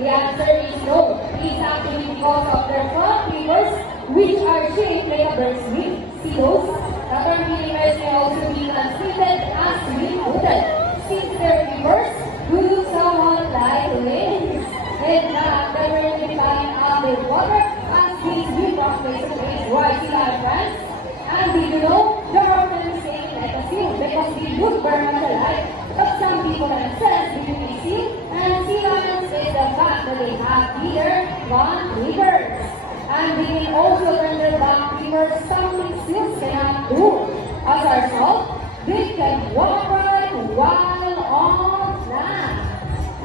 The answer is no. It's actually because of their front flippers, which are shaped like a bird's wing. See those? The front flippers may also be considered as wing-footed, since their flippers do look somewhat like wings. In fact, they were defined underwater as these wing populations is why sila friends. And did you know, they're often saying like a seal because they look very much alike. But some people have said between a seal and sea lions is the fact that they have either front flippers. And they can also turn their back flippers something seals cannot do. As a result, they can walk right while on land.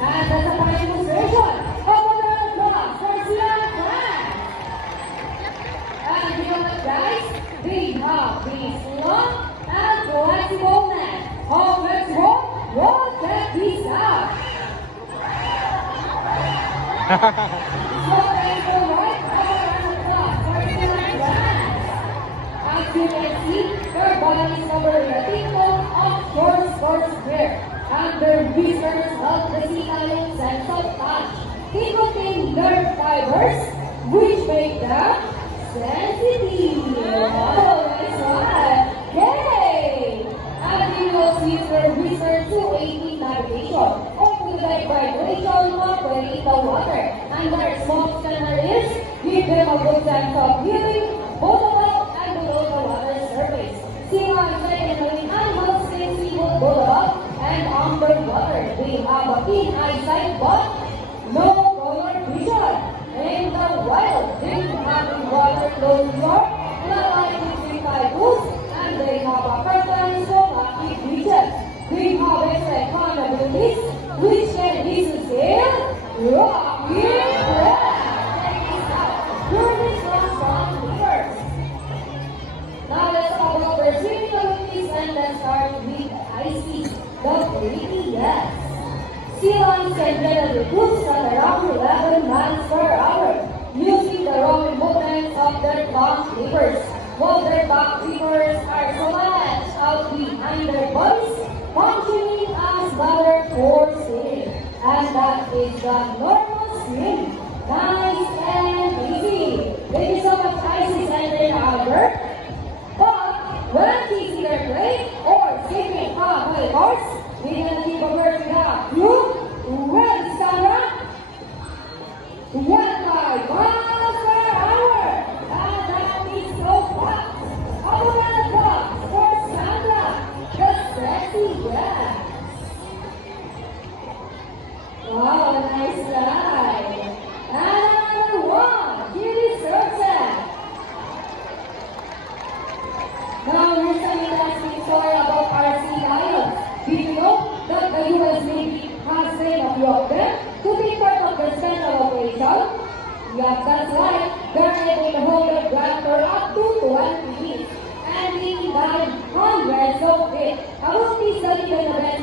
And that's a fine demonstration of a real dog for sea lion friends. And you know what guys? They have this long and flexible neck. Oh, let's roll. Well, check this out. So they go right around the clock for sea lion friends. As you can see, their bodies cover a tingle of coarse hair, and their whiskers help the sea lion's sense of touch. They contain nerve fibers, which make them sensitive. Oh, nice one. Yay! And they will use their whiskers to aid in navigation or to guide vibration when in the water. And their small scanner ears give them a good sense of hearing both above and below the water's surface. Sea lions and marine animals can see both above and underwater. They have a keen eyesight but no color vision. In the wild, they have water close door, not like the 3-5 boots, and they have a preference for active creatures. They have excellent abilities, which can be to sail, rock, here, check this out. Purely from flippers. Now let's talk about their swimming abilities and let's start with icy. The ability, yes. Sea lions can generate cruise at around 11 miles per hour using the rolling movements of their front flippers, while their back flippers are stretched out behind their bodies, functioning as ladder for swimming. And that is the normal swim. Nice and easy. Thank you so much, Isis and Albert. But when chasing their prey or escaping from predators, we can keep a bird without you. Ready, Sandra? 1 miles per hour. And that is so fast. How about the clock for Sandra, the sexy dress? Wow, nice slide. And another one, Julie Sursen. Now here's an interesting story about our sea lions. Did you know that the U.S. Navy has trained a few of them to be part of the special operation? Yeah, that's right. They're able to hold their breath for up to 20 minutes and they can dive hundreds of feet. I will be studying the best